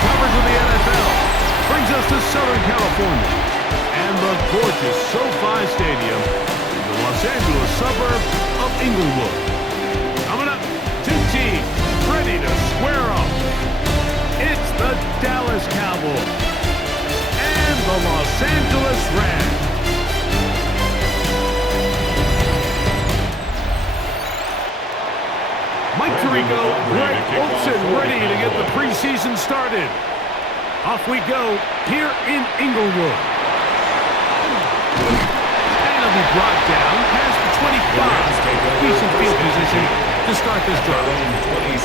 coverage of the NFL brings us to Southern California and the gorgeous SoFi Stadium in the Los Angeles suburb of Inglewood. Coming up, two teams ready to square up. It's the Dallas Cowboys and the Los Angeles Rams. Mike Tirico, Greg Olsen ready to get the preseason started. Off we go here in Inglewood. And it'll be brought down past the 25. Decent field position to start this drive.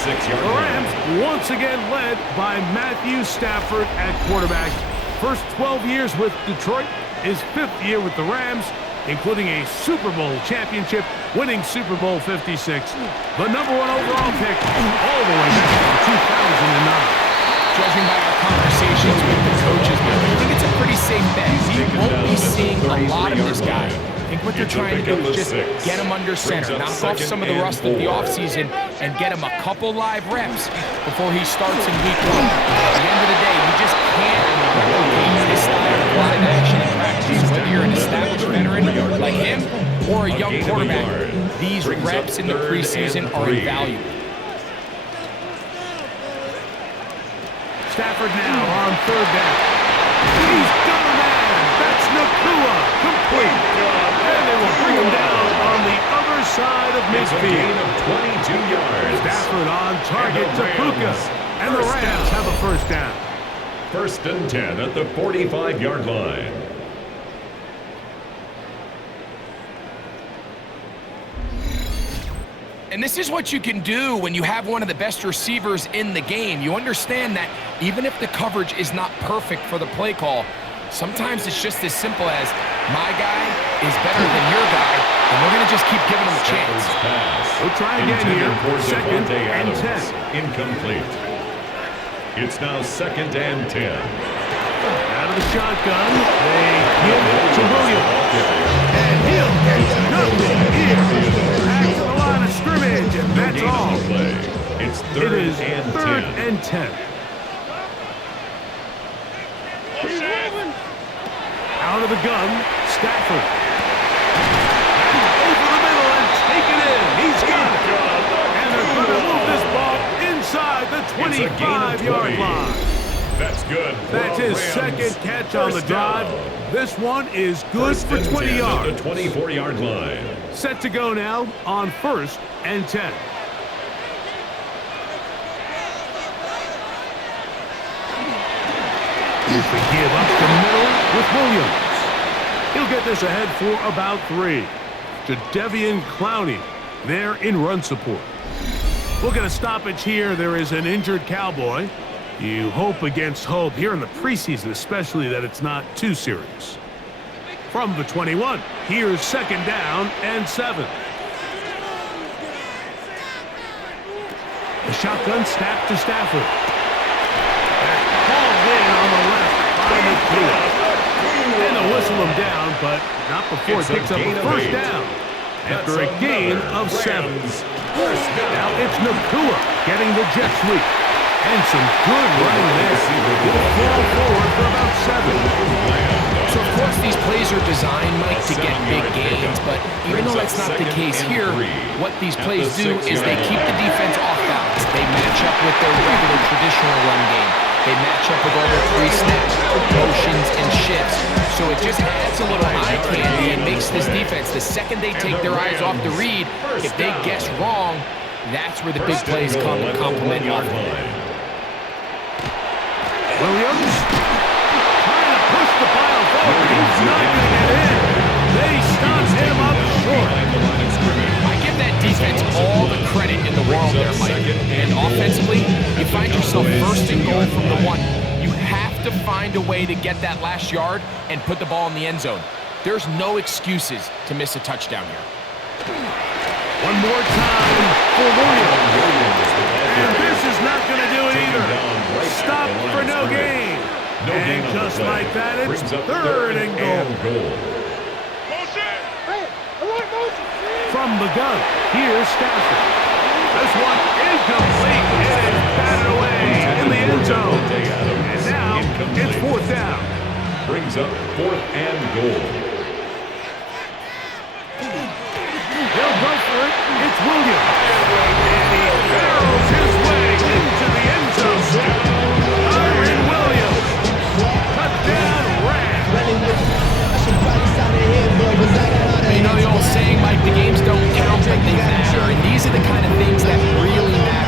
The Rams once again led by Matthew Stafford at quarterback. First 12 years with Detroit, his 5th year with the Rams, including a Super Bowl championship, winning Super Bowl 56. The #1 overall pick all the way back to 2009. Judging by our conversations with the coaches, I think it's a pretty safe bet. We won't be seeing a lot of this guy. I think what they're trying to do is just get him under center, knock off some of the rust of the offseason, and get him a couple live reps before he starts in week 1. At the end of the day, you just can't replicate this style of live action in practice, whether you're an established veteran like him or a young quarterback. These reps in the preseason are invaluable. Stafford now on 3rd down. He's got a man. That's Nakua. Complete. And they will bring him down on the other side of midfield. Of 22 yards. Stafford on target to Puka. And the Rams have a first down. 1st and 10 at the 45-yard line. And this is what you can do when you have one of the best receivers in the game. You understand that even if the coverage is not perfect for the play call, sometimes it's just as simple as my guy is better than your guy, and we're going to just keep giving him a chance. We'll try again here. 2nd and 10. Incomplete. It's now 2nd and 10. Out of the shotgun, they give it to Williams. And he'll get nothing here. Back to the line of scrimmage, and that's all. It's It is 3rd and 10. Out of the gun, Stafford. Over the middle and take it in. He's got it. And they're going to move this ball inside the 25-yard line. That's good. That's his second catch on the drive. This one is good for 20 yards. At the 24-yard line. Set to go now on 1st and 10. Here's the give up the middle with Williams. He'll get this ahead for about 3. To Devian Clowney there in run support. We'll get a stoppage here. There is an injured Cowboy. You hope against hope here in the preseason, especially that it's not too serious. From the 21, here's 2nd down and 7. The shotgun snap to Stafford. Hauled in on the left by Nakua. And they'll whistle him down, but not before he picks up a first down. After a gain of 7. Now it's Nakua getting the jet sweep. And some good running there. He'll fall forward for about 7. So, of course, these plays are designed, Mike, to get big gains, but even though that's not the case here, what these plays do is they keep the defense off balance. They match up with their regular traditional run game. They match up with all their pre-snap motions and shifts. So it just adds a little eye candy and makes this defense, the second they take their eyes off the read, if they guess wrong, that's where the big plays come and complement offense. Williams trying to push the pile forward. He's not going to get in. They stop him up short. I give that defense all the credit in the world there, Mike. And offensively, you find yourself 1st and goal from the 1. You have to find a way to get that last yard and put the ball in the end zone. There's no excuses to miss a touchdown here. One more time for Williams. And this is not going to do it either. Stop for no gain. And just like that, it's 3rd and goal. From the gun, here's Stafford. This one incomplete. It is batted away in the end zone. And now it's fourth down. Brings up 4th and goal. They'll go for it. It's Williams. And he barrels his way into the end zone. Kyron Williams. Touchdown, Rams. You know the old saying, Mike, the games don't count, but they matter. And these are the kind of things that really matter.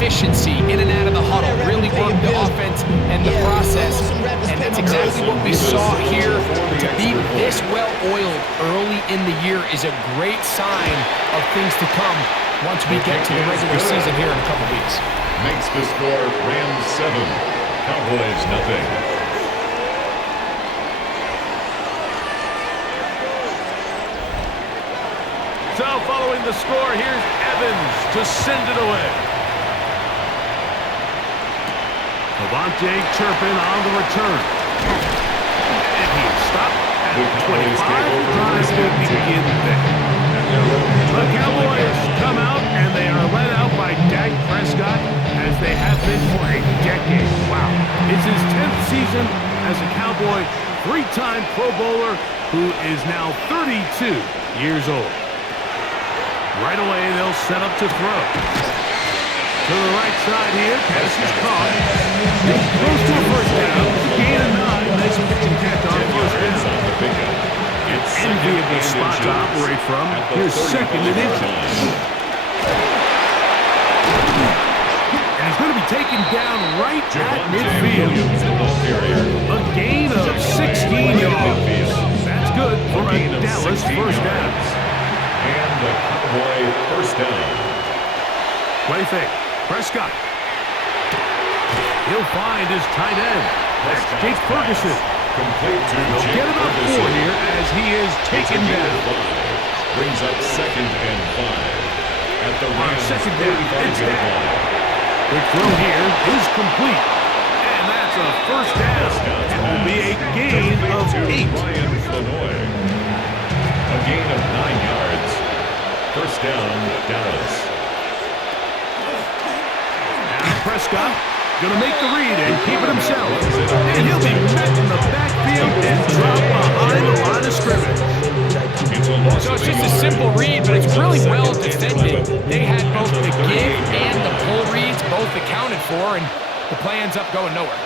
Efficiency, in and out of the huddle, really work the offense and the process. And that's exactly what we saw here. To be this well-oiled early in the year is a great sign of things to come once we get to the regular season here in a couple weeks. Makes the score Rams 7, Cowboys nothing. So following the score, here's Evans to send it away. Devontae Turpin on the return. And he's stopped at the 25. Tries to begin there. The Cowboys come out, and they are led out by Dak Prescott, as they have been for a decade. Wow. It's his 10th season as a Cowboy, 3-time Pro Bowler, who is now 32 years old. Right away, they'll set up to throw. To the right side here, pass is caught. Goes to a first down. Gain of 9. Nice pitch and catch on first down. Enviable spot to operate from. Here's 2nd and inches. And he's going to be taken down right at midfield. A gain of 16 yards. That's good for a Dallas first down. And the Cowboy first down. Play fake. Prescott. He'll find his tight end. That's Jake Ferguson. Complete to He'll get about 4 here as he is taken down. Brings up 2nd and 5. At the Rams, 2nd down, it's down. The throw here is complete. And that's a first down. It will be a gain of 8. A gain of 9 yards. First down, Dallas. Now Prescott going to make the read and keep it himself. And he'll be met in the backfield and drop behind the line of scrimmage. So it's just a simple read, but it's really well defended. They had both the give and the pull reads both accounted for, and the play ends up going nowhere.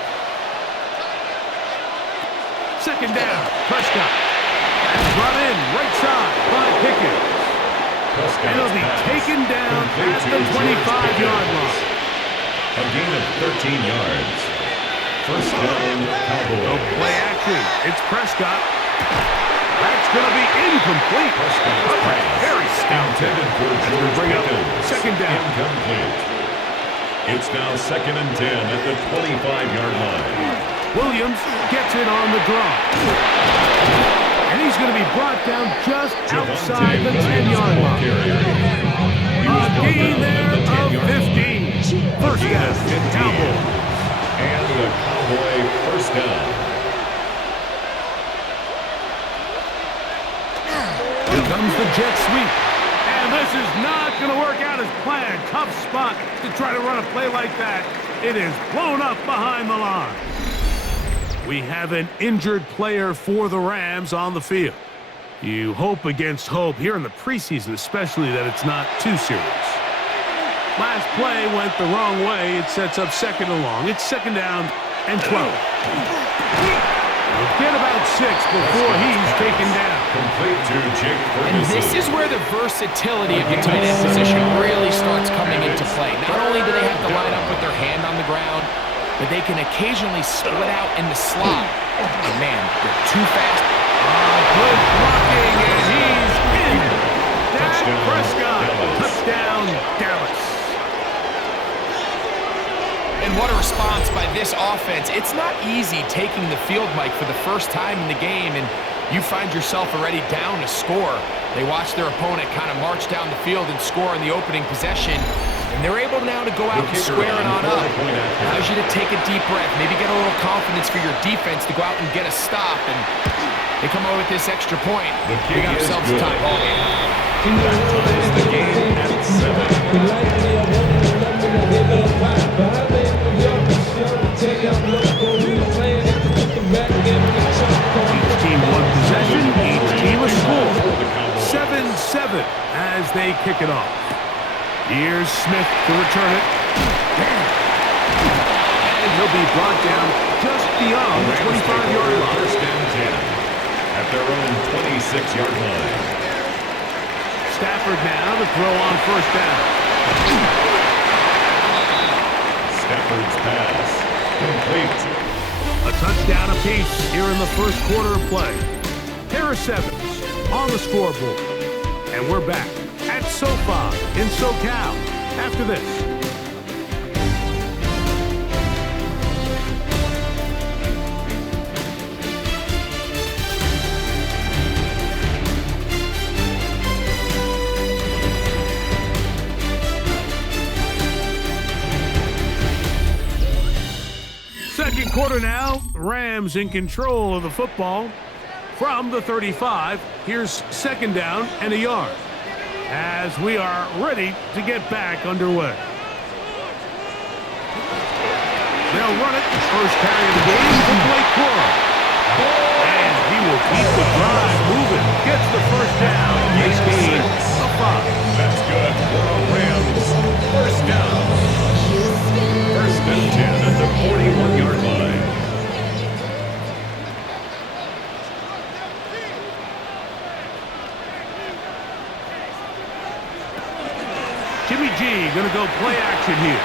2nd down, Prescott. Brought in right side by Pickens. And he'll be taken down at the 25-yard line. A gain of 13 yards. First down, Cowboys. No play action. It's Prescott. That's going to be incomplete. Very stout. Bring up 2nd down. Incomplete. It's now 2nd and 10 at the 25-yard line. Williams gets it on the draw. And he's going to be brought down just outside the 10-yard line. A gain there of 15. First down, Cowboys. And the Cowboy first down. Here comes the jet sweep. And this is not going to work out as planned. Tough spot to try to run a play like that. It is blown up behind the line. We have an injured player for the Rams on the field. You hope against hope here in the preseason, especially, that it's not too serious. Last play went the wrong way. It sets up 2nd and long. It's 2nd down and 12. He'll get about 6 before he's taken down. Complete to Jake Ferguson. And this is where the versatility of the tight end position really starts coming into play. Not only do they have to line up with their hand on the ground, but they can occasionally split out in the slot. And man, they're too fast. Good blocking, and he's in. Dak Prescott. Touchdown, Dallas. And what a response by this offense. It's not easy taking the field, Mike, for the first time in the game, and you find yourself already down to score. They watch their opponent kind of march down the field and score in the opening possession, and they're able now to go out and square it on up. Allows you to take a deep breath, maybe get a little confidence for your defense to go out and get a stop, and they come away with this extra point. They got themselves a tie ball game. That ties the game at 7. they kick it off. Here's Smith to return it. And he'll be brought down just beyond the 25-yard line. First and 10 at their own 26-yard line. Stafford now to throw on first down. Stafford's pass complete. A touchdown apiece here in the first quarter of play. Harris Evans on the scoreboard. And we're back at SoFi in SoCal after this. Second quarter now, Rams in control of the football from the 35. Here's second down and a yard as we are ready to get back underway. They'll run it. First carry of the game to Blake Corum. And he will keep the drive moving. Gets the first down. Makes gain a 5. That's good for the Rams. First down. First and 10 at the 41-yard line. Jimmy G going to go play action here.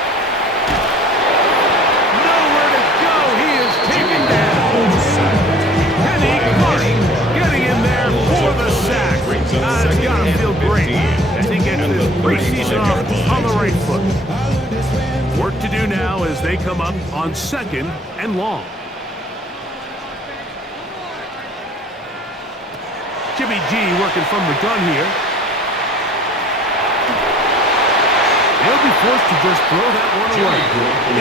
Nowhere to go. He is taken down. Kenny Clark getting in there for the sack. It's got to feel great as he gets his preseason off on the right foot. Work to do now as they come up on second and long. Jimmy G working from the gun here. He'll be forced to just throw that one away.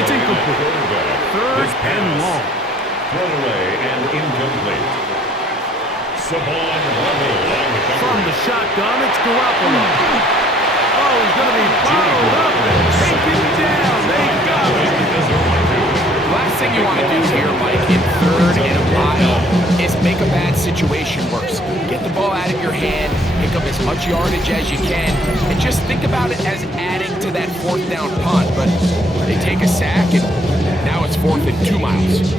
It's incomplete. Third and long. Thrown away and incomplete. Savon From the shotgun, it's Garoppolo. Oh, he's going to be bottled up and taken down. They got it. Last thing you want to do here, Mike, in third and a mile is make a bad situation worse. Get the ball out of your hand, pick up as much yardage as you can, and just think about it as adding to that fourth down punt. But they take a sack, and now it's 4th and 2 miles.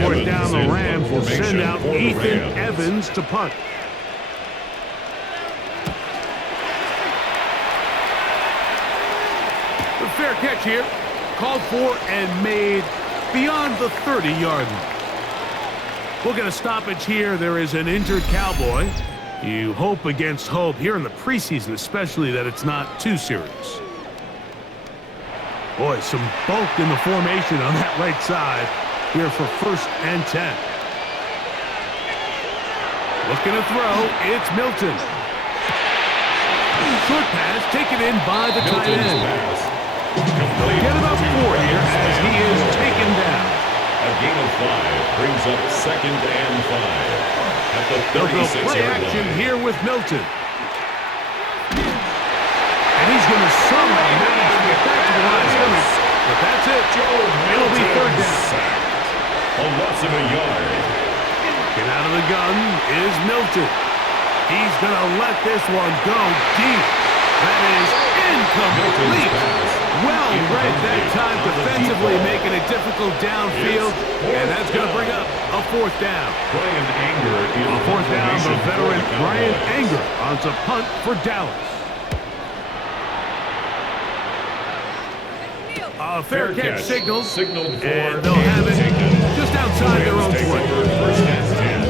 Fourth down, the Rams will send out Ethan Evans to punt. The fair catch here, called for and made beyond the 30-yard line. We'll get a stoppage here. There is an injured Cowboy. You hope against hope here in the preseason, especially that it's not too serious. Boy, some bulk in the formation on that right side here for first and 10. Looking to throw, it's Milton. Short pass taken in by the tight end. Get it up 4 here as he is taken down. A gain of 5 brings up second and 5 at the 36-yard action line. here with Milton. And he's going to somehow manage to get back to the line of scrimmage. But that's it. It'll be third down. A loss of a yard. Get out of the gun is Milton. He's going to let this one go deep. That is incomplete. Well read that time defensively, making it difficult downfield, and that's going to bring up a 4th down. Brian Anger in A 4th down, the veteran Brian Anger on to punt for Dallas. A fair catch signaled, and they'll have it just outside their own 20.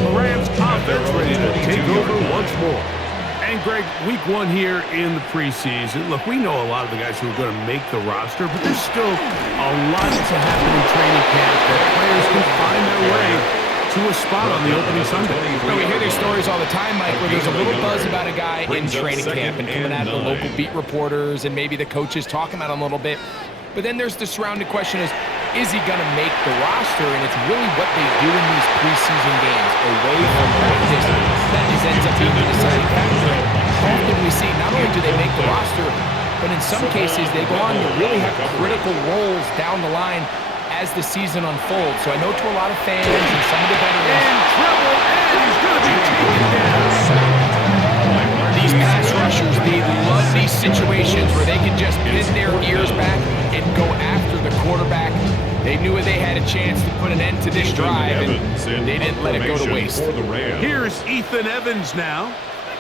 The Rams offense ready to take over once more. And Greg, week 1 here in the preseason. Look, we know a lot of the guys who are going to make the roster, but there's still a lot to happen in training camp that players can find their way to a spot on the opening Sunday. We hear these stories all the time, Mike, where there's a little buzz about a guy in training camp and coming out of the local beat reporters and maybe the coaches talking about him a little bit. But then there's the surrounding question is he going to make the roster? And it's really what they do in these preseason games away from practice that ends up being the deciding factor. Often we see not only do they make the roster, but in some cases they go on to really have critical roles down the line as the season unfolds. So I know to a lot of fans and some of the veterans. In trouble, and he's going to be taken down. situations where they can just pin their ears back and go after the quarterback. They knew they had a chance to put an end to this drive, and they didn't let it go to waste. Here's Ethan Evans now,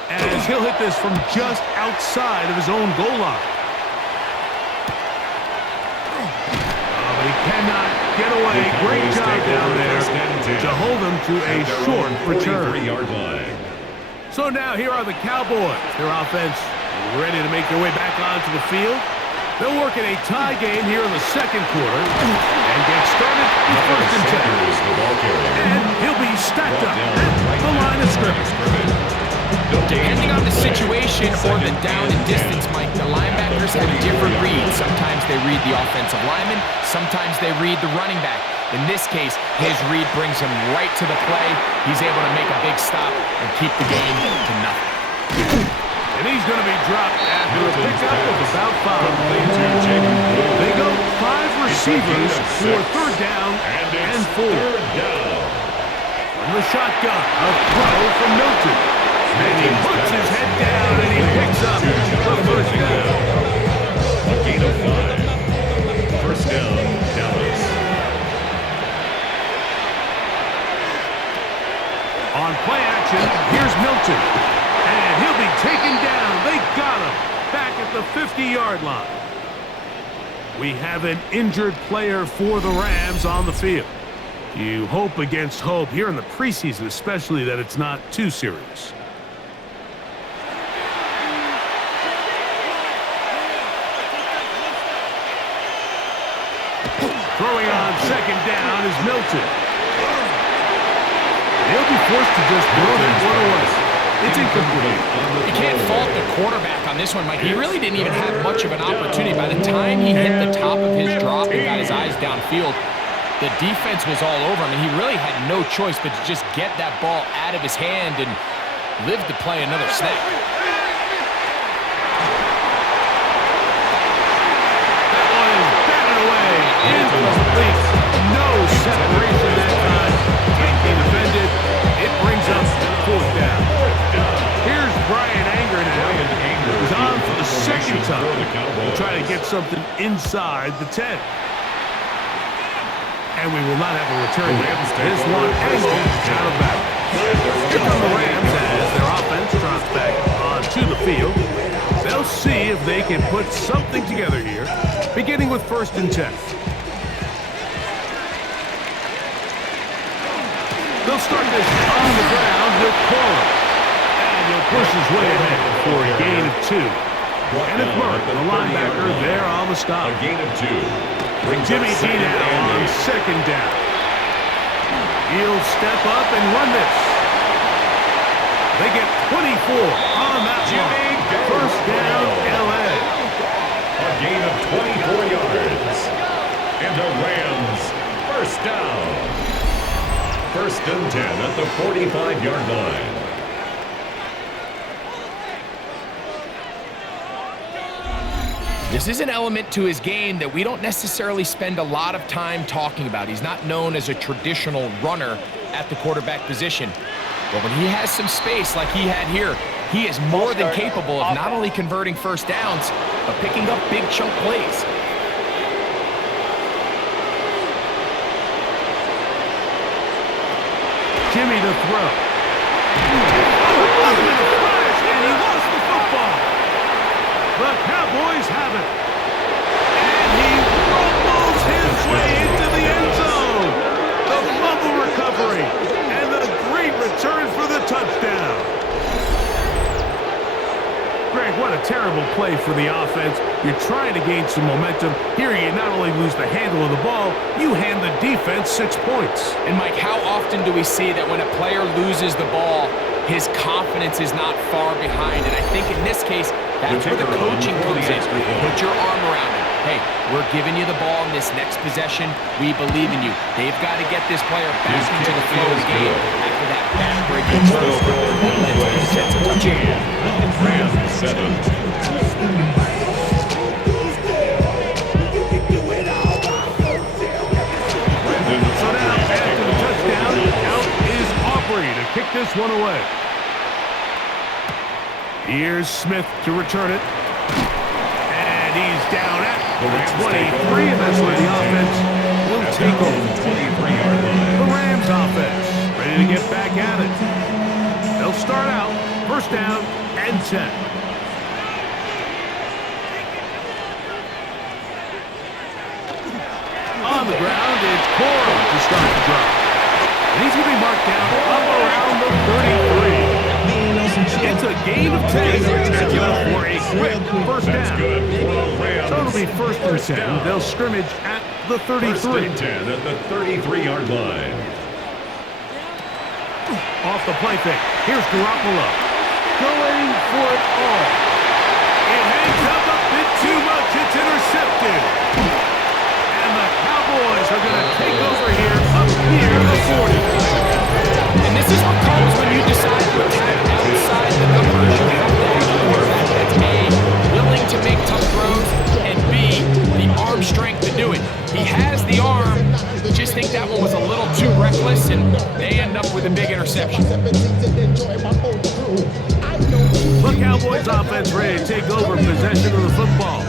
as he'll hit this from just outside of his own goal line. Oh, he cannot get away. Great job down there to hold him to a short return. So now here are the Cowboys. Their offense ready to make their way back onto the field. They'll work in a tie game here in the second quarter and get started with first and 10. And he'll be stacked up at the line of scrimmage. Depending on the situation or the down and distance, Mike, the linebackers have different reads. Sometimes they read the offensive lineman. Sometimes they read the running back. In this case, his read brings him right to the play. He's able to make a big stop and keep the game to nothing. And he's going to be dropped after a pickup of about 5. They go 5 receivers for third down and 4. From the shotgun, a throw from Milton. And he puts his head down and he picks up the first down. A gain of 5. First down, Dallas. On play action, here's Milton. And he'll be taken down. They got him back at the 50-yard line. We have an injured player for the Rams on the field. You hope against hope here in the preseason, especially that it's not too serious. Throwing on second down is Milton. He'll be forced to just throw that one away. It's incomplete. You can't fault the quarterback on this one, Mike. He really didn't even have much of an opportunity. By the time he hit the top of his drop and got his eyes downfield, the defense was all over him, and he really had no choice but to just get that ball out of his hand and live to play another snap. That one is batted away. Incomplete. No separation that time. Can't be defended. It brings up fourth down. Here's Brian Anger now. He's on for the second time. We'll try to get something inside the 10. And we will not have a return there. This one angled out of bounds. Here come the Rams as their offense drops back onto the field. They'll see if they can put something together here, beginning with first and 10. They'll start this on the ground. He'll call it. And he'll push his way ahead for a gain of 2. And it's Murray, the linebacker, there on the stop. A gain of 2. Jimmy G now on second down. He'll step up and run this. They get 24 on that one. First down, L.A. A gain of 24 yards. And the Rams, first down. First and 10 at the 45-yard line. This is an element to his game that we don't necessarily spend a lot of time talking about. He's not known as a traditional runner at the quarterback position. But when he has some space like he had here, he is more than capable of not only converting first downs, but picking up big chunk plays. Jimmy to throw. And he lost the football. The Cowboys have it. And he rumbles his way into the end zone. The fumble recovery. And the great return for the touchdown. Greg, what a terrible play for the offense. You're trying to gain some momentum. Here you not only lose the handle of the ball, you hand the defense 6 points. And Mike, how often do we see that when a player loses the ball, his confidence is not far behind? And I think in this case, that's where the coaching comes in. Put your arm around him. Hey, we're giving you the ball in this next possession. We believe in you. They've got to get this player back into the flow of the game after that back-breaking throw. Rams 7. So now, after the touchdown, out is Aubrey to kick this one away. Here's Smith to return it. And he's down at the 23, and that's where the offense will take over. The Rams offense ready to get back at it. They'll start out first down and 10. On the ground, it's Cora to start the drive. And he's going to be marked down up around the 33. It's a gain of 10 for a quick first down. So it'll be first and 10. They'll scrimmage at the 33. First and 10 at the 33-yard line. Off the play fake. Here's Garoppolo. Going for it all. It hangs up a bit too much. It's intercepted. And the Cowboys are going to take over here up near the 40. And this is what comes when you decide to attack outside the numbers. You have to have a quarterback that's A, willing to make tough throws, and B, the arm strength to do it. He has the arm. Just think that one was a little too reckless, and they end up with a big interception. The Cowboys offense ready to take over possession of the football.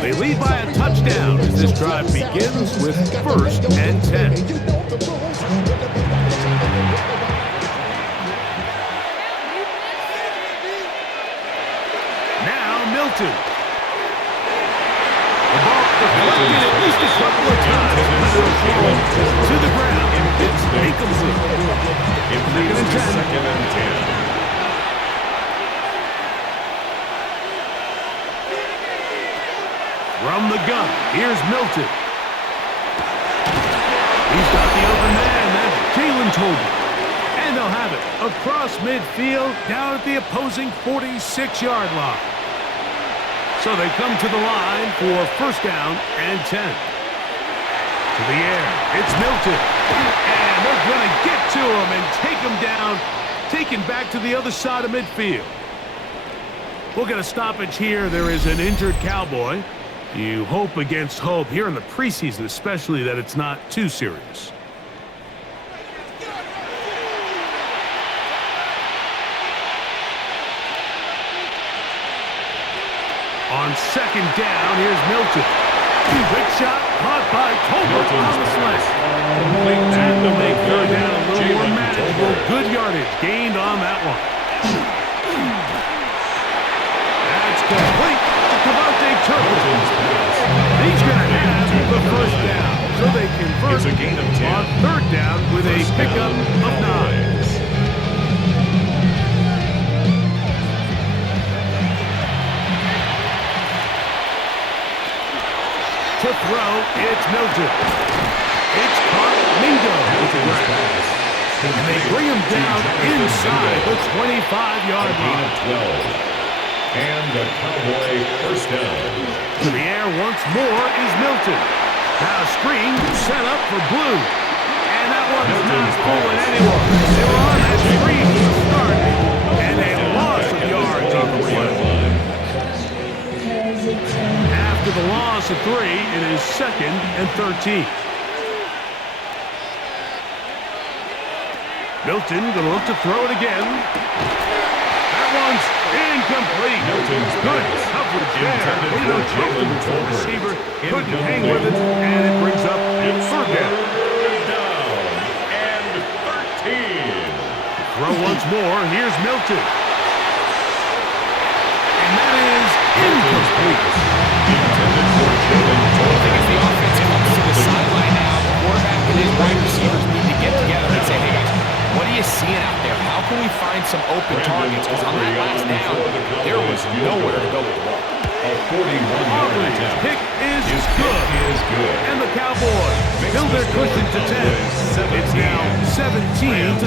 They lead by a touchdown as this drive begins with first and 10. Milton. The ball deflected at least a couple of times. To the ground. It's incomplete. Second and 10. From the gun, here's Milton. He's got the open man. That's Jalen Tolbert. And they'll have it across midfield down at the opposing 46-yard line. So they come to the line for first down and 10. To the air, it's Milton. And they're going to get to him and take him down, taken back to the other side of midfield. We'll get a stoppage here. There is an injured Cowboy. You hope against hope here in the preseason, especially that it's not too serious. On second down, here's Milton. Quick shot, caught by Tolbert on the slant. And to make third down a little more manageable. Good yardage gained on that one. That's complete to Cavante Turner. He's going to have the first down. So they convert on third down with a pickup of 9. To throw, it's Milton. It's caught Mingo with the grab. And they bring him down inside the 25-yard line. 12. And the Cowboy first down. To the air once more is Milton. Now a screen set up for Blue. And that one's not fooling anyone. They were on that screen to start. And a loss of yards on the play. After the loss of 3, it is second and 13. Milton going to look to throw it again. That one's incomplete. Good coverage there. The receiver couldn't hang with it, and it brings up third down. And 13. Throw once more. Here's Milton. And that is incomplete. I think if the offense comes to the sideline now, the quarterback and his wide receivers need to get together and say, hey guys, what are you seeing out there? How can we find some open targets? Because on that last down, there was nowhere to go with the ball. A 41-yard attempt. Pick is good. And the Cowboys build their cushion to 10. It's now 17-7.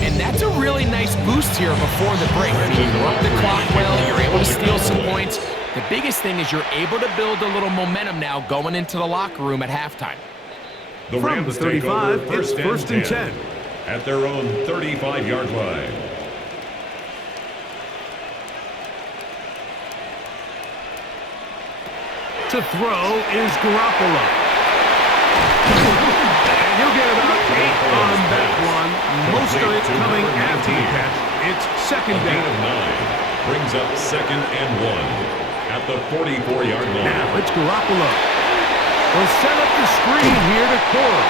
And that's a really nice boost here before the break. You work the clock well, you're able to steal some points. The biggest thing is you're able to build a little momentum now going into the locker room at halftime. The From the 35, it's first and 10. At their own 35-yard line. To throw is Garoppolo. And he'll get about 8 on that one. Most of it coming after the catch. It's second down. Brings up 2nd and 1 at the 44-yard line. Now it's Garoppolo. He'll set up the screen here to Cora.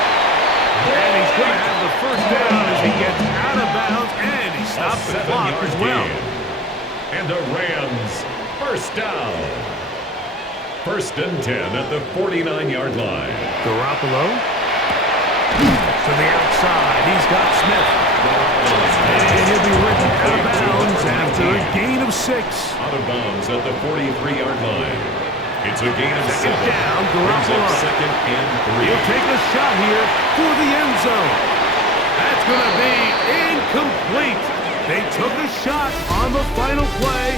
And he's going to have the first down as he gets out of bounds, and he stopped the clock as well. And the Rams first down. 1st and 10 at the 49-yard line. Garoppolo to the outside. He's got Smith. And he'll be written out of bounds after a gain of 6. Out of bounds at the 43-yard line. It's a gain of 7. Down, Garoppolo. 2nd and 3. He'll take a shot here for the end zone. That's going to be incomplete. They took a shot on the final play.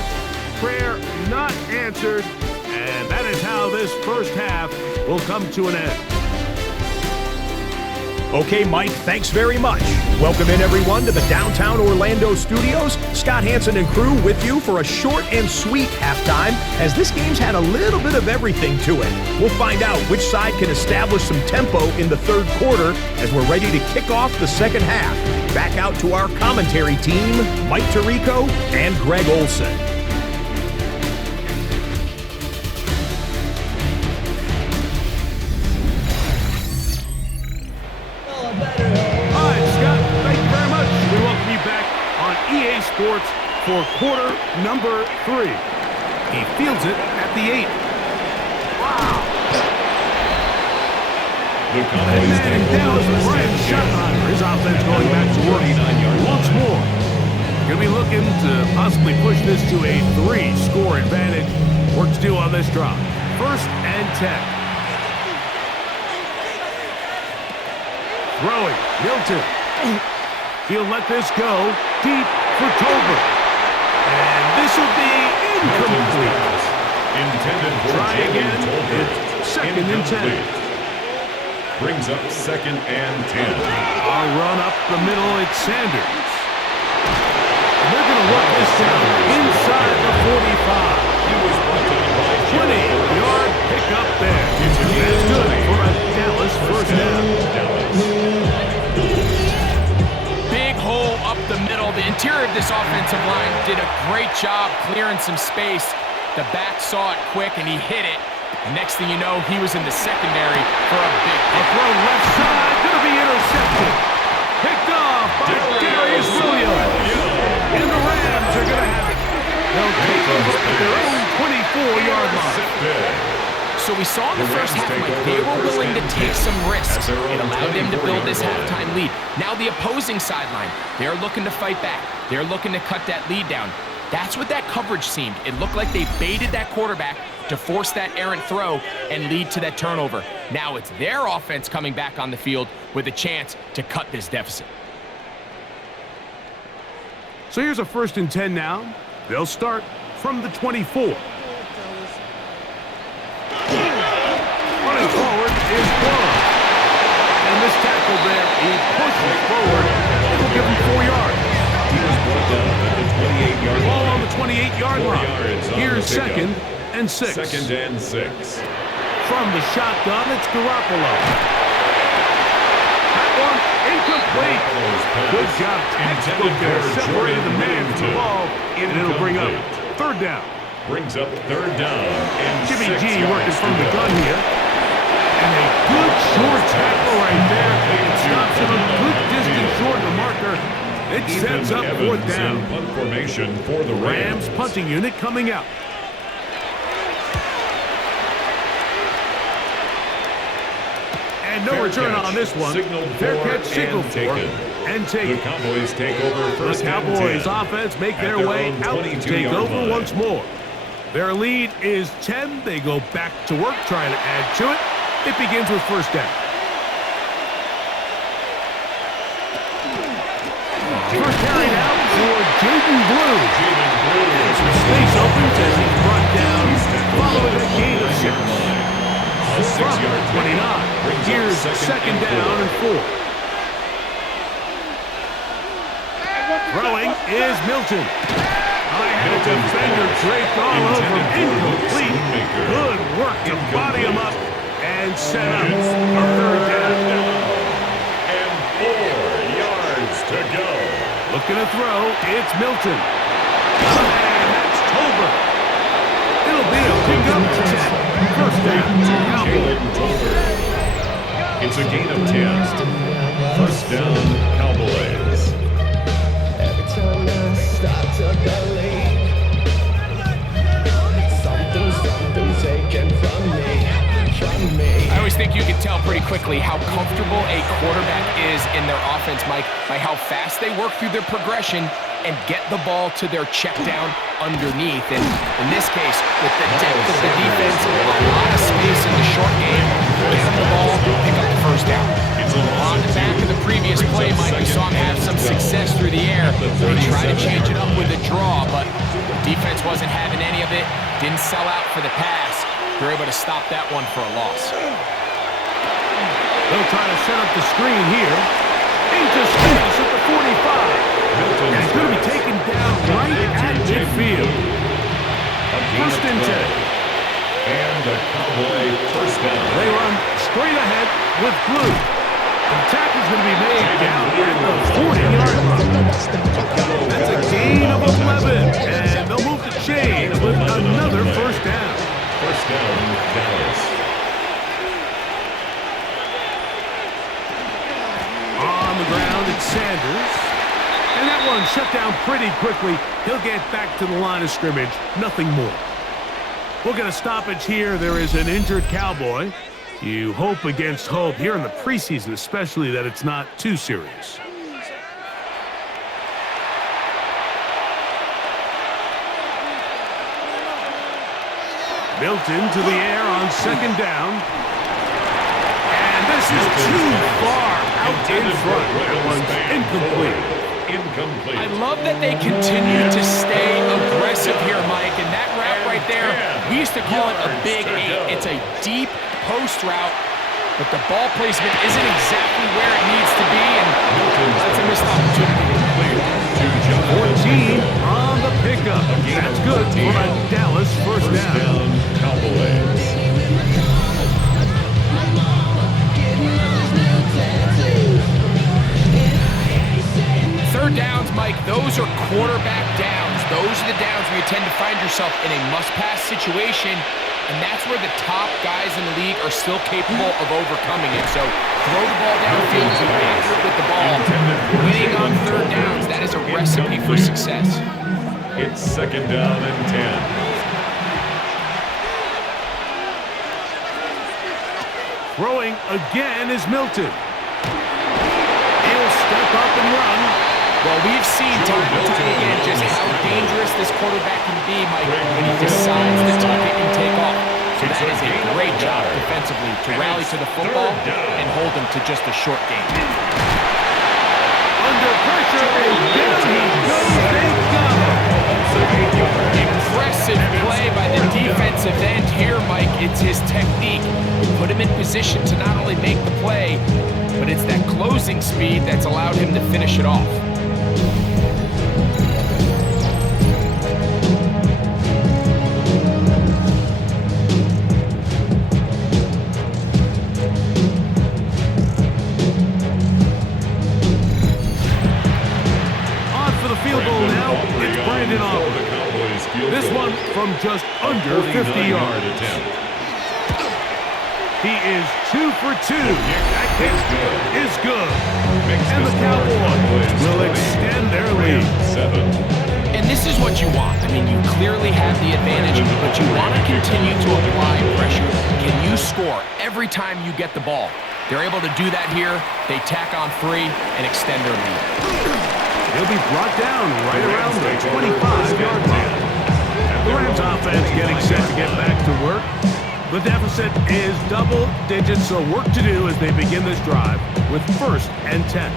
Prayer not answered. And that is how this first half will come to an end. Okay, Mike, thanks very much. Welcome in, everyone, to the downtown Orlando studios. Scott Hansen and crew with you for a short and sweet halftime, as this game's had a little bit of everything to it. We'll find out which side can establish some tempo in the third quarter as we're ready to kick off the second half. Back out to our commentary team, Mike Tirico and Greg Olson. Sports for quarter number 3. He fields it at the 8. Wow. And down is Brian Schottenheimer. His offense going back to work once more. Going to be looking to possibly push this to a 3-score advantage. Work to do on this drive. 1st and 10. Throwing. Milton. He'll let this go deep for Tolbert. And this will be incomplete. Intended for Try again. It's 2nd and 10. Brings up 2nd and 10. I'll run up the middle. It's Sanders. And they're going to work this down inside the 45. He was busted by 20-yard pickup there. That's good for a Dallas first down. Big hole up the middle. The interior of this offensive line did a great job clearing some space. The back saw it quick, and he hit it. Next thing you know, he was in the secondary for a big hit. A throw left side, going to be intercepted. Picked off by Darius Williams. And the Rams are going to have it. They'll take over at their own 24-yard line. So we saw in the first half, Mike, they were willing to take some risks. It allowed them to build this halftime lead. Now the opposing sideline, they're looking to fight back. They're looking to cut that lead down. That's what that coverage seemed. It looked like they baited that quarterback to force that errant throw and lead to that turnover. Now it's their offense coming back on the field with a chance to cut this deficit. So here's a 1st and 10 now. They'll start from the 24. Running forward is Cora. And this tackle there, he pushes forward. It'll give him 4 yards. He was brought down at the 28-yard line. Ball on the 28-yard line. Here's 2nd and 6. 2nd and 6. From the shotgun, it's Garoppolo. That one incomplete. Good job. Textbook there. Separated the man from the ball. And it'll bring up 3rd down. Brings up 3rd down. And Jimmy G working from the gun here. And a good short tackle right there. It stops him a good distance short of the marker. It sets up 4th down. Punt formation for the Rams punting unit coming out. And no return on this one. Fair catch signaled for and taken. The Cowboys take over first. The Cowboys offense make their way out to take over once more. Their lead is 10. They go back to work trying to add to it. It begins with 1st down. First carried out for Jaden Blue. And some space opens as he's brought down following a gain of 6. From 29. Here's 2nd down and 4. Throwing is Milton. I had a defender draped all over him. Incomplete. Good work to body him up and set up a 3rd down. And 4 yards to go. Looking to throw, it's Milton. And that It's a gain of 10. First down, Cowboys. Every time I start to believe something's taken from me. I always think you can tell pretty quickly how comfortable a quarterback is in their offense, Mike, by how fast they work through their progression and get the ball to their check down underneath. And in this case, with the depth of the defense, a lot of space in the short game, get them the ball, pick up the first down. On the back of the previous play, Mike, we saw him have some success through the air. They tried to change it up with a draw, but the defense wasn't having any of it, didn't sell out for the pass. They're able to stop that one for a loss. They'll try to set up the screen here. Into space at the 45. And it's going to be taken down right at midfield. First and 10. And a Cowboy first down. They run straight ahead with blue. The tackle's going to be made down at the 40-yard line. That's a gain of 11. And they'll move the chains with another first down. First down, Dallas. On the ground, it's Sanders. And that one shut down pretty quickly. He'll get back to the line of scrimmage. Nothing more. We'll get a stoppage here. There is an injured Cowboy. You hope against hope here in the preseason, especially, that it's not too serious. Milton to the air on second down. And this is too far out in front. That one's incomplete. I love that they continue to stay aggressive here, Mike. And that route right there, we used to call it a big 8. It's a deep post route, but the ball placement isn't exactly where it needs to be, and that's a missed opportunity. 14 on the pickup. That's good for a Dallas first down. Cowboys. Third downs, Mike, those are quarterback downs. Those are the downs where you tend to find yourself in a must-pass situation, and that's where the top guys in the league are still capable of overcoming it. So throw the ball downfield, be accurate with the ball. Winning on third downs, that is a recipe for success. It's second down and 10. Throwing again is Milton. He'll step up and run. Well, we've seen time and time again just how dangerous this quarterback can be, Mike, when he decides to tuck it and take off. So that is a great job defensively to rally to the football and hold him to just a short game. Under pressure, and down he goes. They got him. Impressive play by the defensive end here, Mike. It's his technique. Put him in position to not only make the play, but it's that closing speed that's allowed him to finish it off. This one from just under 50 yards. He is 2 for 2. That kick is good. And the Cowboys will extend their lead. And this is what you want. I mean, you clearly have the advantage, but you want to continue to apply pressure. Can you score every time you get the ball? They're able to do that here. They tack on 3 and extend their lead. He'll be brought down right around the 25-yard line. The Rams offense getting set to get back to work. The deficit is double digits, so work to do as they begin this drive with 1st and 10.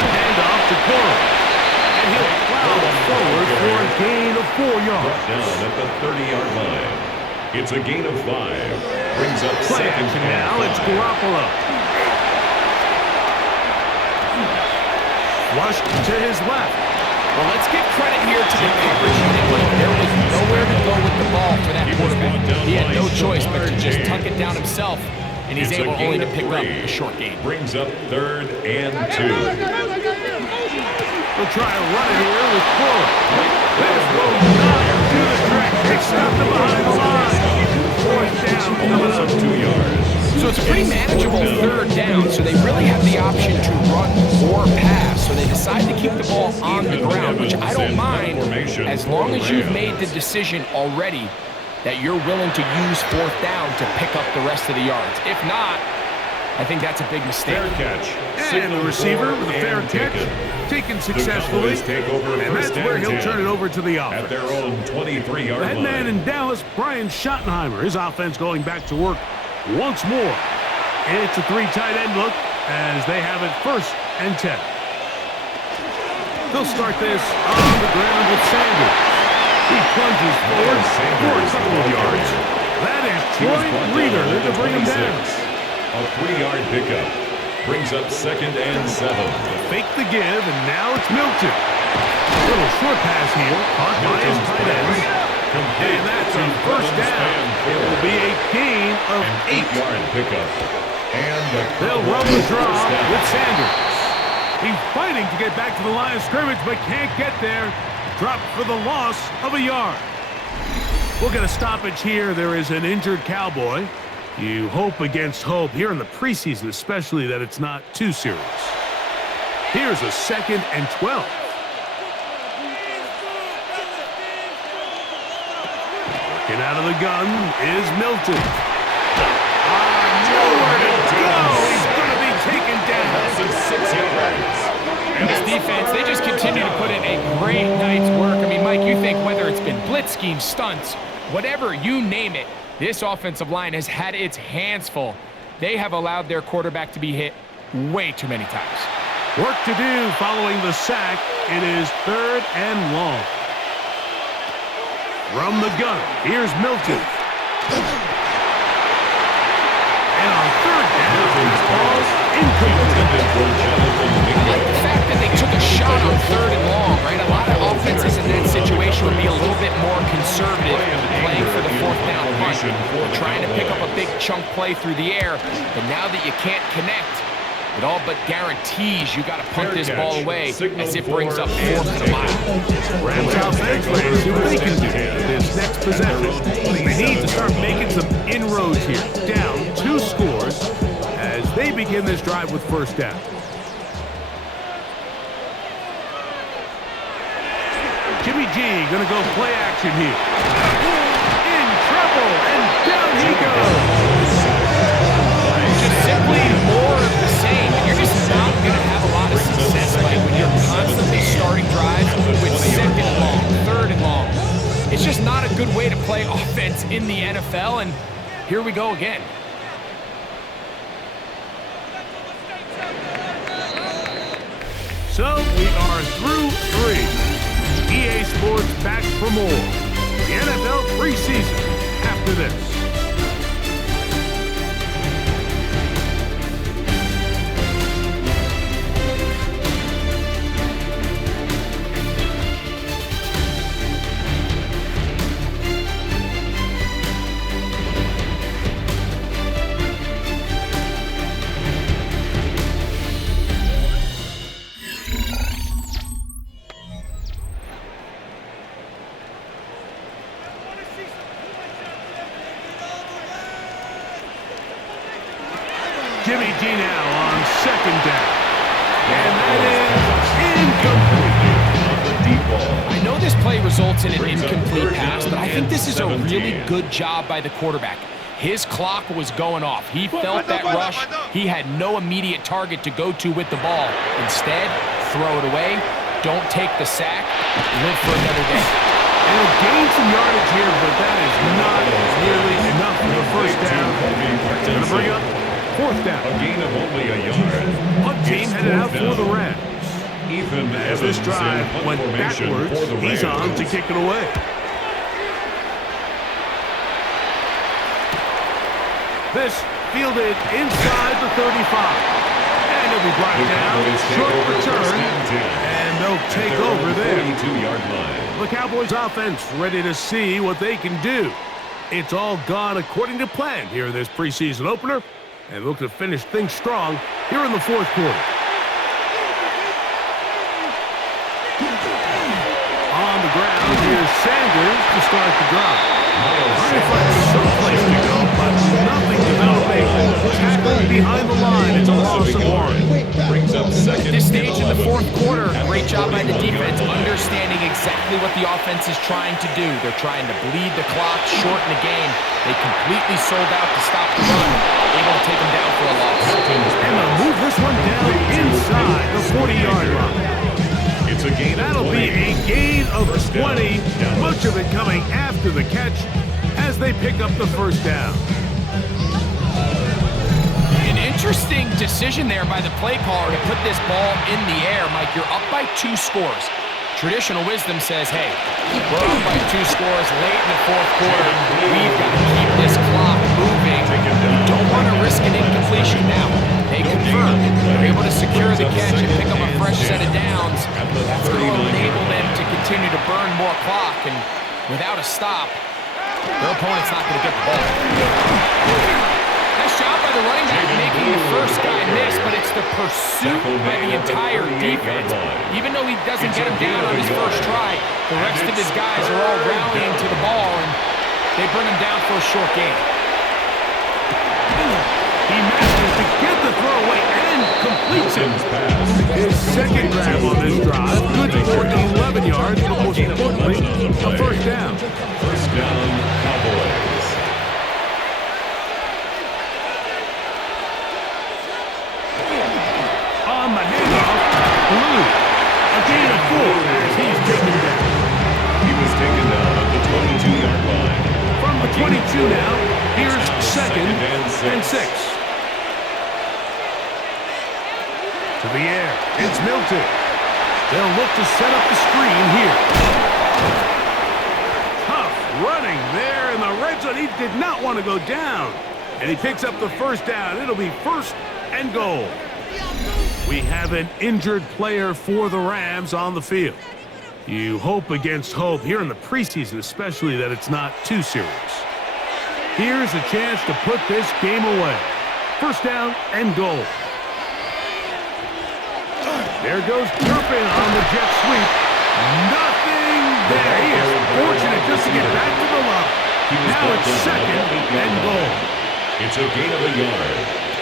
Handoff to Cora. And he'll plow forward for a gain of 4 yards. Down at the 30-yard line. It's a gain of 5. Brings up Play second action and now. 5. It's Garoppolo. Flushed to his left. Well, let's give credit here to the coverage unit. There was nowhere to go with the ball for that quarterback. He had no choice but to just tuck it down himself, and he's able only to pick up a short gain. Brings up 3rd and 2. They'll try to run it here with Fuller. This will not do the trick. They stopped him behind the line. Fourth down coming up. 2 yards. So it's a pretty manageable third down, so they really have the option to run or pass. So they decide to keep the ball on the ground, which I don't mind as long as you've made the decision already that you're willing to use fourth down to pick up the rest of the yards. If not, I think that's a big mistake. Fair catch. And the receiver with a fair catch, taken successfully, and that's where he'll turn it over to the offense. At their own 23-yard The line. head man in Dallas, Brian Schottenheimer, his offense going back to work once more. It's a 3 tight end look as they have it 1st and 10. They'll start this on the ground with Sanders. He plunges forward for a couple of yards. That is Troy Reader to bring him down. A 3-yard pickup brings up 2nd and 7. Fake the give, and now it's Milton. Little short pass here, caught by his tight ends. And that's a 1st down. It will be a gain of 8. 8-yard pickup. And They'll run the draw with Sanders. He's fighting to get back to the line of scrimmage, but can't get there. Dropped for the loss of a yard. We'll get a stoppage here. There is an injured Cowboy. You hope against hope here in the preseason, especially that it's not too serious. Here's a 2nd and 12. Working out of the gun is Milton. Nowhere to go. He's going to be taken down. 6 yards. This defense, they just continue to put in a great night's work. I mean, Mike, you think whether it's been blitz schemes, stunts, whatever, you name it, this offensive line has had its hands full. They have allowed their quarterback to be hit way too many times. Work to do following the sack. It is 3rd and long. From the gun, here's Milton. And on 3rd down, his ball's incomplete. I like the fact that they took a shot on 3rd and long, right? A lot of offenses in that situation would be a little bit more conservative playing for the 4th down punt. We're trying to pick up a big chunk play through the air, but now that you can't connect, it all but guarantees you got to punt this ball away as it brings up 4th and a mile. Rams offense, let's see what they can do this next possession. They need to start making some inroads here. Down 2 scores as they begin this drive with 1st down. Jimmy G going to go play action here. In trouble, and down he goes. Just simply more of the same, and you're just not going to have a lot of success, Mike, when you're constantly starting drives with 2nd and long, 3rd and long. It's just not a good way to play offense in the NFL, and here we go again. So we are through 3. EA Sports back for more. The NFL preseason after this. Jimmy G now on 2nd down. And that is incomplete. I know this play results in an incomplete pass, but I think this is a really good job by the quarterback. His clock was going off. He felt that rush. He had no immediate target to go to with the ball. Instead, throw it away. Don't take the sack. Live for another day. And he'll gain some yardage here, but that is not nearly enough for the 1st down. Going to bring up 4th down. A gain of only a yard. Punt team headed out for the Rams. Ethan As this drive went backwards, he's on to kick it away. This fielded inside the 35. And it'll be brought down, short return, and they'll take over there. 42-yard line. The Cowboys offense ready to see what they can do. It's all gone according to plan here in this preseason opener, and look to finish things strong here in the 4th quarter. Here's Sanders to start the drive. Trying to find some place to go, but nothing developing. Tackled behind the line. It's a loss of 1. Brings up second. At this stage in the fourth quarter, great job by the defense, understanding exactly what the offense is trying to do. They're trying to bleed the clock, shorten the game. They completely sold out to stop the run, able to take them down for a loss. And they'll move this one down inside the 40-yard line. It's a gain. That'll be a gain of 20, much of it coming after the catch as they pick up the first down. An interesting decision there by the play caller to put this ball in the air. Mike, you're up by 2 scores. Traditional wisdom says, hey, we're up by 2 scores late in the fourth quarter. We've got to keep this clock moving. We don't want to risk an incompletion now. They confirm. They're able to secure the catch and pick up a fresh set of downs. That's going to enable them to continue to burn more clock. And without a stop, their opponent's not going to get the ball. Nice job by the running back making the first guy miss, but it's the pursuit by the entire defense. Even though he doesn't get him down on his first try, the rest of his guys are all rallying to the ball, and they bring him down for a short gain. He manages to get the throw away and completes it. His second grab on this drive, good for 11 yards, but most importantly, a first down. First down, Cowboys. On the handoff, Blue. A gain of 4 as he's taken down. He was taken down at the 22-yard line. From the 22 now, here's second and 6. To the air, it's Milton. They'll look to set up the screen here. Tough running there in the red zone. He did not want to go down. And he picks up the first down. It'll be first and goal. We have an injured player for the Rams on the field. You hope against hope here in the preseason, especially that it's not too serious. Here's a chance to put this game away. First down and goal. There goes Turpin on the jet sweep. Nothing there. He is fortunate just to get back to the line. Now it's second and goal. It's a gain of a yard.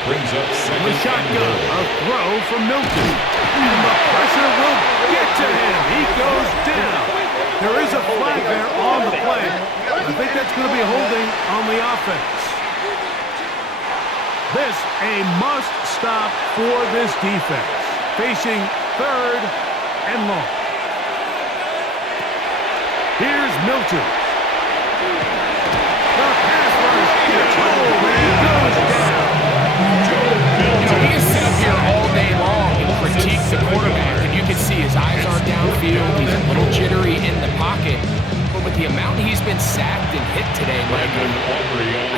Brings up second The shotgun, a throw from Milton. And the pressure will get to him. He goes down. There is a flag there on the play. I think that's going to be holding on the offense. This a must stop for this defense. Facing third and long. Here's Milton. The pass rush gets hold and he goes down. He has sit up here all day long and critiqued the quarterback, and you can see his eyes aren't downfield. He's a little jittery in the pocket. But with the amount he's been sacked and hit today, Mike,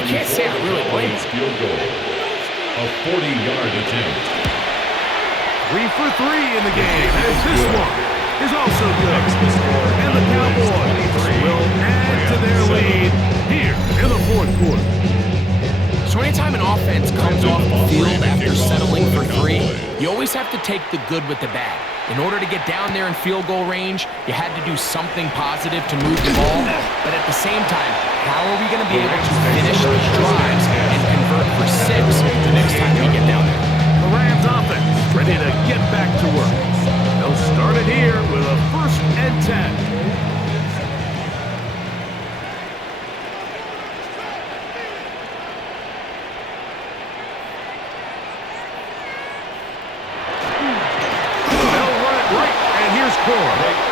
I can't say I really blame him. Field goal. A 40-yard attempt. 3 for 3 in the game, as this one is also good. And the Cowboys will add to their lead here in the fourth quarter. So anytime an offense comes off the field after settling for 3, you always have to take the good with the bad. In order to get down there in field goal range, you had to do something positive to move the ball. But at the same time, how are we going to be able to finish these drives and convert for 6 the next time we get down there? The Rams offense ready to get back to work. They'll start it here with a first and 10.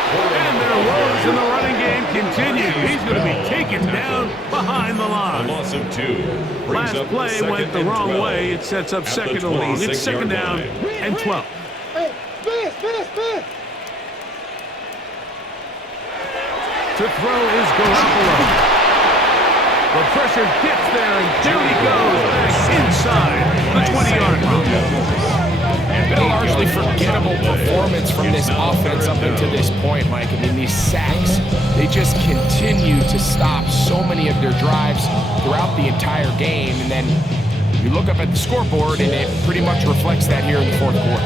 And their woes in the running game continue. He's going to be taken down behind the line. A loss of 2. Last play went the wrong way. It sets up second and long. It's second down and 12. To throw is Garoppolo. The pressure gets there, and there he goes back inside the 20-yard line. Been a largely forgettable performance from this offense up until this point, Mike. I mean, these sacks, they just continue to stop so many of their drives throughout the entire game. And then you look up at the scoreboard, and it pretty much reflects that here in the fourth quarter.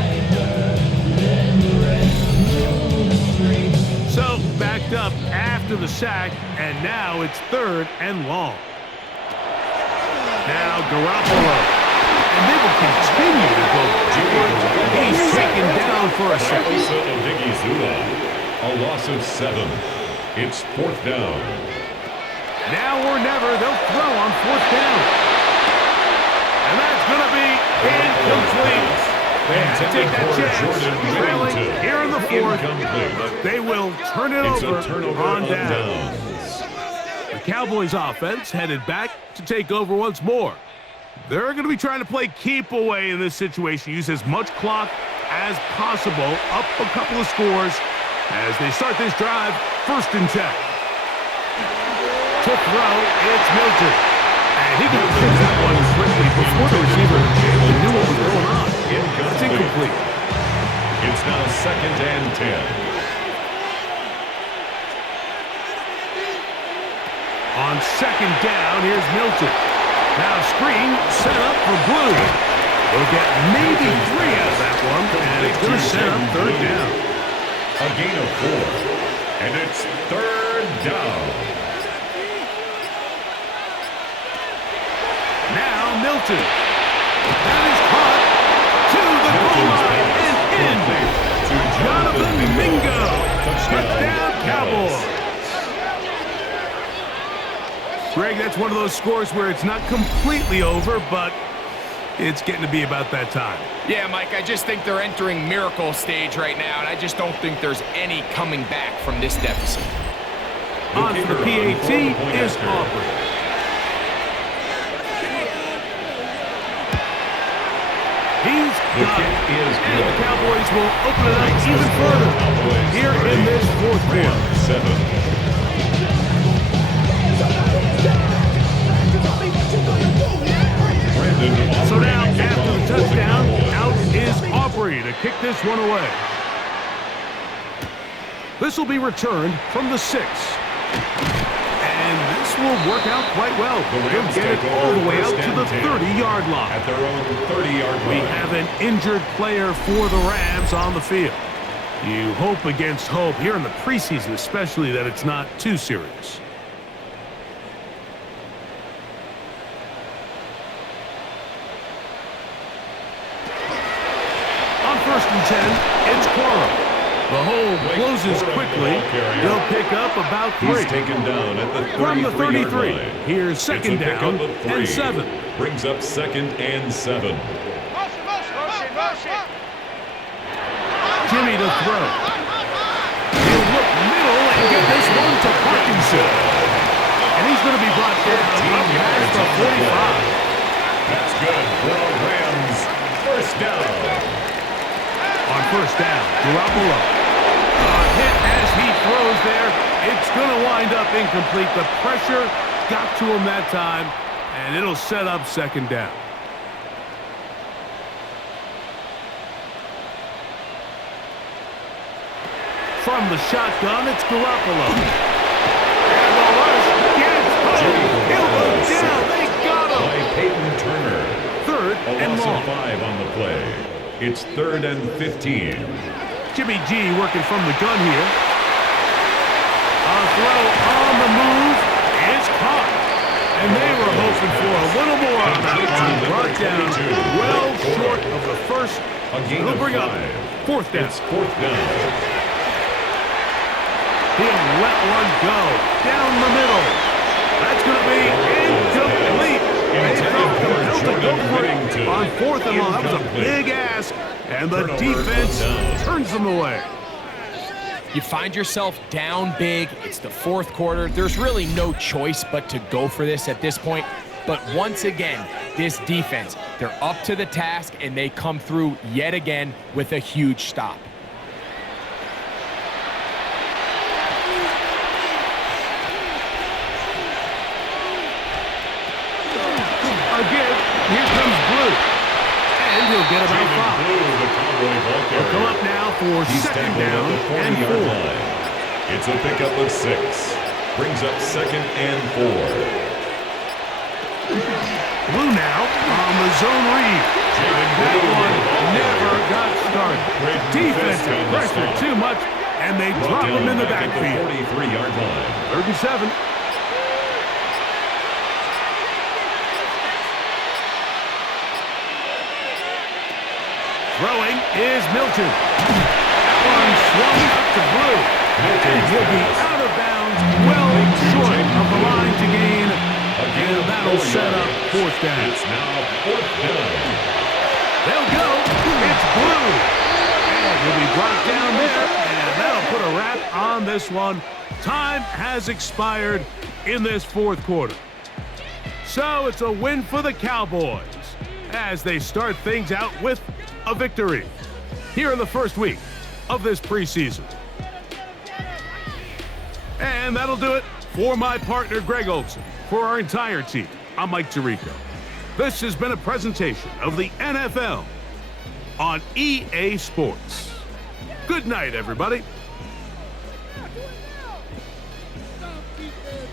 So, backed up after the sack, and now it's 3rd and long. Now Garoppolo. And they will continue to go forward. He's taken down for a second. A loss of 7. It's 4th down. Now or never, they'll throw on 4th down. And that's going to be incomplete. They have to take that chance. Trailing here in the 4th. But they will turn it over on downs. The Cowboys offense headed back to take over once more. They're going to be trying to play keep away in this situation. Use as much clock as possible. Up a couple of scores as they start this drive. 1st and 10. To throw, it's Milton. And he can fix that one quickly before the receiver knew what was going on. It's incomplete. It's now 2nd and 10. On 2nd down, here's Milton. Now screen set up for Blue. They'll get maybe 3 out of that one, and it's going to set up 3rd down. A gain of 4, and it's 3rd down. Now Milton. That is caught to the goal line and in. Jonathan Mingo. Touchdown Cowboys. Greg, that's one of those scores where it's not completely over, but it's getting to be about that time. Yeah, Mike, I just think they're entering miracle stage right now, and I just don't think there's any coming back from this deficit. On for the PAT is Aubrey. He's got it. And the Cowboys will open it up even further here in this 4th quarter. So now, after the touchdown, out is Aubrey to kick this one away. This will be returned from the 6. And this will work out quite well. They'll get it all the way out to the 30-yard line. At their own 30-yard line. We have an injured player for the Rams on the field. You hope against hope here in the preseason, especially that it's not too serious. On 1st and 10, it's Quora. The hole closes quickly. They'll pick up about 3. He's taken down at the 33. From the 33, here's 2nd down and 7. Brings up 2nd and 7. Jimmy to throw. He'll look middle and get this one to Parkinson. And he's going to be brought down up past the 45. That's good for the Rams. 1st down. On 1st down, Garoppolo. Hit as he throws there. It's going to wind up incomplete. The pressure got to him that time, and it'll set up 2nd down. From the shotgun, it's Garoppolo. And the rush gets home. He'll go down. They got him. By Peyton Turner. 3rd and long. A loss long. of 5 on the play. It's 3rd and 15. Jimmy G working from the gun here. A throw on the move is caught. And they were hoping for a little more on that one. Brought down well short of the 1st. They'll bring up 4th down. It's 4th down. He'll let one go down the middle. That's going to be incomplete. They felt compelled to go for it on 4th and long. That was a big ask, and the defense turns them away. You find yourself down big. It's the 4th quarter. There's really no choice but to go for this at this point. But once again, this defense, they're up to the task, and they come through yet again with a huge stop. Again, here comes Blue. And he'll get about 5. They'll come up now for 2nd down and 4. It's a pickup of 6. Brings up 2nd and 4. Blue now on the zone read. That one never got started. Defensive pressure too much, And they drop him in the backfield. 43-yard line. 3rd and 7. Throwing is Milton. That one swung up to Blue. And he'll be out of bounds, well short of the line to gain. And that'll set up 4th down. It's now 4th down. They'll go. It's Blue. And he'll be brought down there. And that'll put a wrap on this one. Time has expired in this 4th quarter. So it's a win for the Cowboys as they start things out with a victory here in the first week of this preseason. And that'll do it for my partner, Greg Olson. For our entire team, I'm Mike Tirico. This has been a presentation of the NFL on EA Sports. Good night, everybody. Defense.